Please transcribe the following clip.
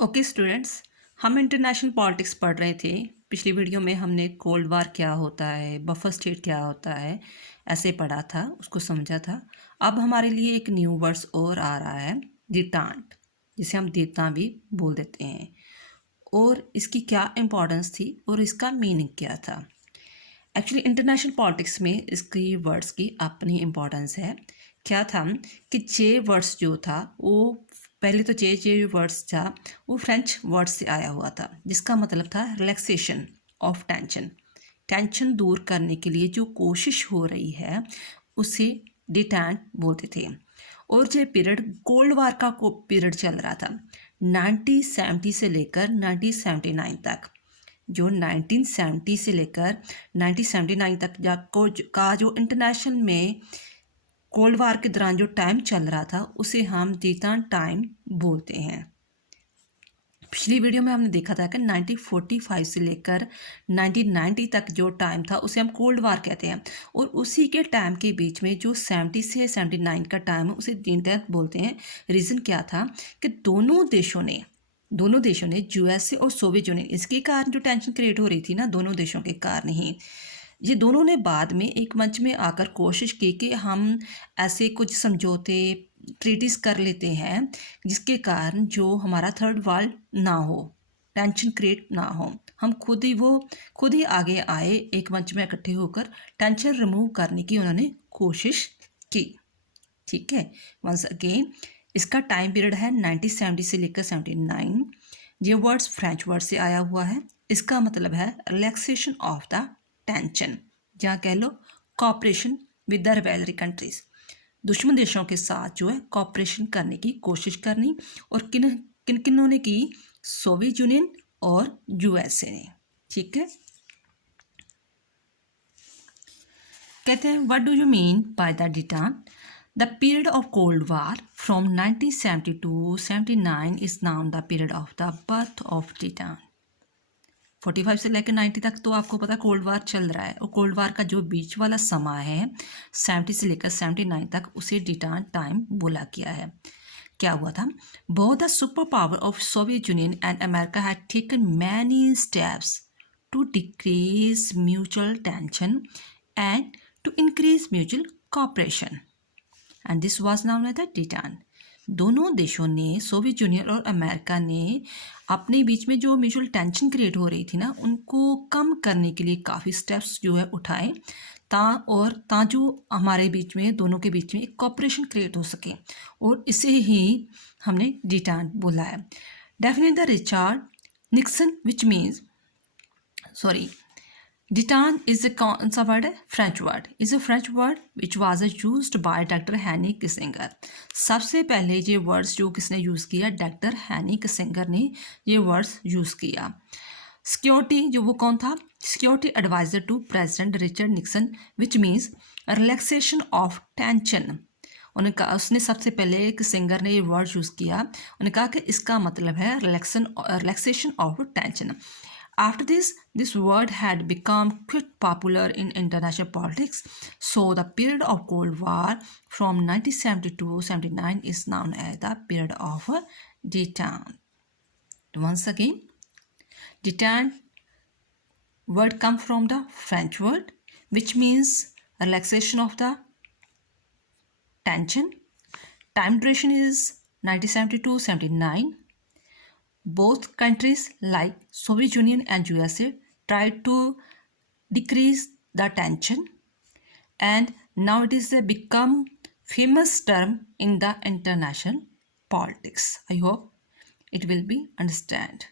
Okay students, हम international politics पढ़ रहे थे। पिछली वीडियो में हमने कोल्ड वार क्या होता है, बफर स्टेट क्या होता है, ऐसे पढ़ा था, उसको समझा था। अब हमारे लिए एक न्यू वर्ड्स और आ रहा है, डिटांट, जिसे हम देता भी बोल देते हैं। और इसकी क्या इम्पोर्टेंस थी और इसका मीनिंग क्या था। एक्चुअली इंटरनेशनल पॉलिटिक्स में इसकी वर्ड्स की अपनी इम्पोर्टेंस है। क्या था कि जे वर्ड्स जो था वो पहले तो जे वर्ड्स था वो फ्रेंच वर्ड से आया हुआ था, जिसका मतलब था रिलैक्सेशन ऑफ टेंशन। टेंशन दूर करने के लिए जो कोशिश हो रही है उसे डिटेंट बोलते थे। और जो पीरियड कोल्ड वार का पीरियड चल रहा था 1970 से लेकर 1979 तक, जो 1970 से लेकर 1979 तक का जो इंटरनेशनल में कोल्ड वार के दौरान जो टाइम चल रहा था उसे हम डिटेंट टाइम बोलते हैं। पिछली वीडियो में हमने देखा था कि 1945 से लेकर 1990 तक जो टाइम था उसे हम कोल्ड वार कहते हैं, और उसी के टाइम के बीच में जो 70 से 79 का टाइम है उसे डिटेंट बोलते हैं। रीज़न क्या था कि दोनों देशों ने यूएसए और सोवियत यूनियन, इसके कारण जो टेंशन क्रिएट हो रही थी ना, दोनों देशों के कारण ही, ये दोनों ने बाद में एक मंच में आकर कोशिश की कि हम ऐसे कुछ समझौते ट्रीटीज कर लेते हैं जिसके कारण जो हमारा थर्ड वर्ल्ड ना हो, टेंशन क्रिएट ना हो। हम खुद ही आगे आए, एक मंच में इकट्ठे होकर टेंशन रिमूव करने की उन्होंने कोशिश की। ठीक है, वंस अगेन इसका टाइम पीरियड है 1970 से लेकर 79। ये वर्ड्स फ्रेंच वर्ड से आया हुआ है। इसका मतलब है रिलैक्सेशन ऑफ द टेंशन, या कह लो cooperation with the rivalry countries, दुश्मन देशों के साथ जो है कॉपरेशन करने की कोशिश करनी। और किन्होंने ने की, सोवियत यूनियन और यूएसए ने। ठीक है, कहते हैं what do you mean by the detente? The period of cold war from 1970 to 79 is known the period of the birth of detente. 45 से लेकर 90 तक तो आपको पता कोल्ड वार चल रहा है, और कोल्ड वार का जो बीच वाला समय है 70 से लेकर 79 तक, उसे डिटेंट टाइम बोला गया है। क्या हुआ था? Both the super power of Soviet Union and America had taken many steps to decrease mutual tension and to increase mutual cooperation, and this was known as the detente. दोनों देशों ने, सोवियत यूनियन और America ने, अपने बीच में जो mutual tension create हो रही थी ना, उनको कम करने के लिए काफ़ी स्टेप्स जो है उठाए, जो हमारे बीच में, दोनों के बीच में एक कॉपरेशन क्रिएट हो सके, और इसे ही हमने डिटेंट बोला है। Definite the Richard Nixon which means, sorry, detente is a कौन सा वर्ड है? French word, is a French word which was used by doctor Henry Kissinger. सबसे पहले ये वर्ड्स जो किसने यूज़ किया? डॉक्टर हैनी किसिंगर ने ये वर्ड्स यूज़ किया। सिक्योरिटी, जो वो कौन था? Security adviser to president Richard Nixon, which means relaxation of tension. उन्होंने कहा, उसने सबसे पहले किसिंगर ने ये वर्ड यूज़ किया, उन्होंने कहा कि इसका मतलब है relaxation of tension. After this, this word had become quite popular in international politics. So the period of Cold War from 1970 to 79 is known as the period of detent. Once again, detent word come from the French word, which means relaxation of the tension. Time duration is 1970 to 79. Both countries like Soviet Union and USA tried to decrease the tension, and now it is a become famous term in the international politics. I hope it will be understand.